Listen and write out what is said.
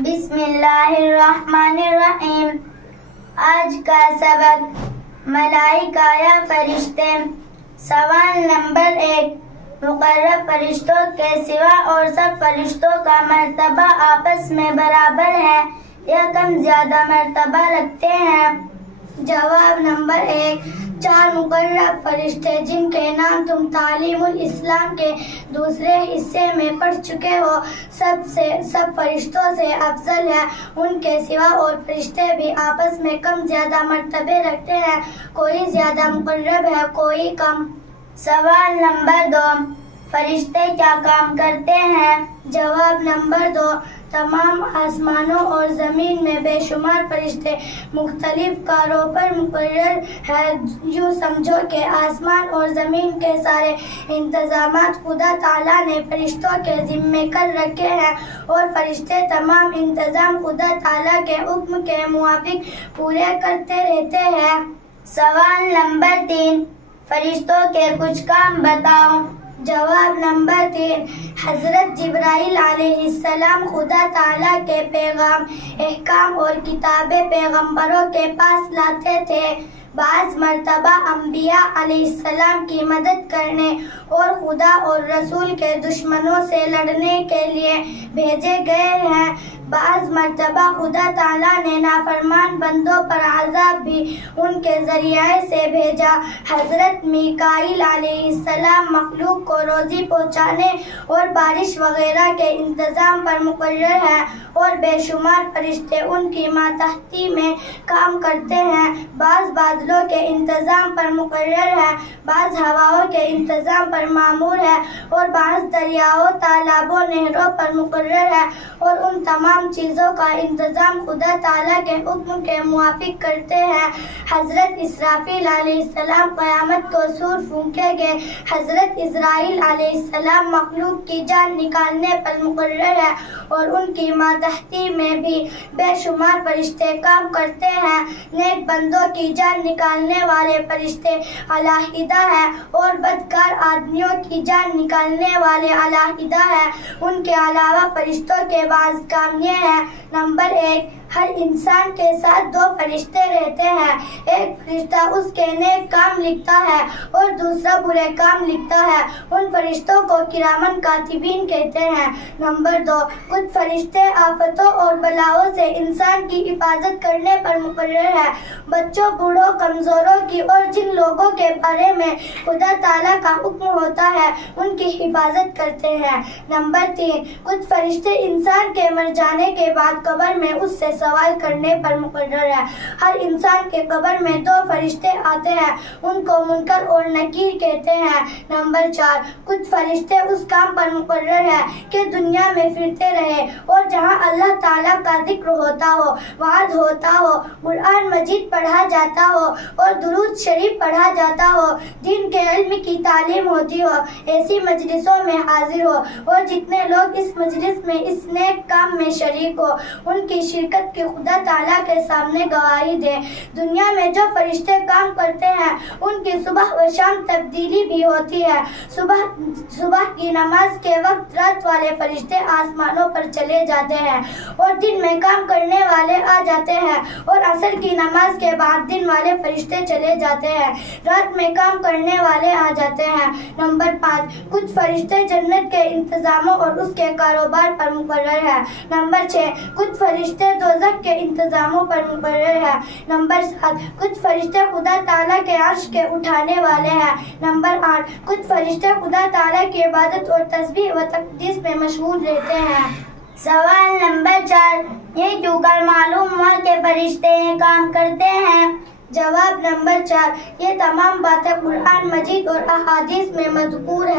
بسم اللہ الرحمن الرحیم۔ آج کا سبق ملائکہ یا فرشتے۔ سوال نمبر 1، مقرب فرشتوں کے سوا اور سب فرشتوں کا مرتبہ آپس میں برابر ہے یا کم زیادہ مرتبہ رکھتے ہیں؟ جواب نمبر 1، 4 مقرب فرشتے جن کے نام تم تعلیم الاسلام کے دوسرے حصے میں پڑھ چکے ہو سب فرشتوں سے افضل ہے۔ ان کے سوا اور فرشتے بھی آپس میں کم زیادہ مرتبے رکھتے ہیں، کوئی زیادہ مقرب ہے کوئی کم۔ سوال نمبر 2، فرشتے کیا کام کرتے ہیں؟ جواب نمبر 2، تمام آسمانوں اور زمین میں بے شمار فرشتے مختلف کاروں پر مقرر ہیں۔ یوں سمجھو کہ آسمان اور زمین کے سارے انتظامات خدا تعالیٰ نے فرشتوں کے ذمے کر رکھے ہیں اور فرشتے تمام انتظام خدا تعالیٰ کے حکم کے موافق پورے کرتے رہتے ہیں۔ سوال نمبر 3، فرشتوں کے کچھ کام بتاؤ۔ جواب نمبر 3، حضرت جبرائیل علیہ السلام خدا تعالیٰ کے پیغام، احکام اور کتابیں پیغمبروں کے پاس لاتے تھے۔ بعض مرتبہ انبیاء علیہ السلام کی مدد کرنے اور خدا اور رسول کے دشمنوں سے لڑنے کے لیے بھیجے گئے ہیں۔ بعض مرتبہ خدا تعالیٰ نے نافرمان بندوں پر عذاب بھی ان کے ذریعے سے بھیجا۔ حضرت میکائیل علیہ السلام مخلوق کو روزی پہنچانے اور بارش وغیرہ کے انتظام پر مقرر ہیں اور بے شمار فرشتے ان کی ماتحتی میں کام کرتے ہیں۔ بعض بادلوں کے انتظام پر مقرر ہیں، بعض ہواؤں کے انتظام پر مامور ہے اور بعض دریاؤں، تالابوں، نہروں پر مقرر ہے اور ان تمام چیزوں کا انتظام خدا تعالیٰ کے حکم کے موافق کرتے ہیں۔ حضرت اسرافیل علیہ السلام قیامت کو سور پھونکیں گے۔ حضرت اسرائیل علیہ السلام مخلوق کی جان نکالنے پر مقرر ہے اور ان کی ماتحتی میں بھی بے شمار فرشتے کام کرتے ہیں۔ نیک بندوں کی جان نکالنے والے فرشتے علیحدہ ہیں اور بدکار آدمیوں کی جان نکالنے والے علیحدہ ہیں۔ ان کے علاوہ فرشتوں کے بعض کام یہ ہیں۔ نمبر 1، ہر انسان کے ساتھ 2 فرشتے رہتے ہیں۔ ایک فرشتہ اس کے نیک کام لکھتا ہے اور دوسرا برے کام لکھتا ہے۔ ان فرشتوں کو کرامن کاتبین کہتے ہیں۔ نمبر 2، کچھ فرشتے آفتوں اور بلاؤں سے انسان کی حفاظت کرنے پر مقرر ہے۔ بچوں، بوڑھوں، کمزوروں کی اور جن لوگوں کے بارے میں خدا تعالیٰ کا حکم ہوتا ہے ان کی حفاظت کرتے ہیں۔ نمبر 3، کچھ فرشتے انسان کے مر جانے کے بعد قبر میں اس سے سوال کرنے پر مقرر ہے۔ ہر انسان کے قبر میں 2 فرشتے آتے ہیں، ان کو منکر اور نکیر کہتے ہیں۔ نمبر 4، کچھ فرشتے اس کام پر مقرر ہے کہ دنیا میں پھرتے رہے اور جہاں اللہ تعالیٰ کا ذکر ہوتا ہو، وعظ ہوتا ہو، قرآن مجید پڑھا جاتا ہو اور درود شریف پڑھا جاتا ہو، دین کے علم کی تعلیم ہوتی ہو، ایسی مجلسوں میں حاضر ہو اور جتنے لوگ اس مجلس میں اس نیک کام میں شریک ہو ان کی شرکت کی خدا تعالیٰ کے سامنے گواہی دے۔ دنیا میں جو فرشتے کام کرتے ہیں ان کی صبح و شام تبدیلی بھی ہوتی ہے۔ صبح کی نماز کے وقت رات والے فرشتے آسمانوں پر چلے جاتے ہیں اور دن میں کام کرنے والے آ جاتے ہیں اور عصر کی نماز کے بعد دن والے فرشتے چلے جاتے ہیں، رات میں کام کرنے والے آ جاتے ہیں۔ نمبر 5، کچھ فرشتے جنت کے انتظاموں اور اس کے کاروبار پر مقرر ہیں۔ نمبر 6، کچھ فرشتے دوزخ کے انتظاموں پر مقرر ہیں۔ نمبر 7، کچھ فرشتے خدا تعالیٰ کے عرش کے اٹھانے والے ہیں۔ نمبر 8، کچھ فرشتے خدا تعالیٰ کی عبادت اور تسبیح و تقدیس میں مشغول رہتے ہیں۔ سوال نمبر 4، یہ کیوں کر معلوم ہوا کہ فرشتے یہ کام کرتے ہیں؟ جواب نمبر 4، یہ تمام باتیں قرآن مجید اور احادیث میں مذکور ہے۔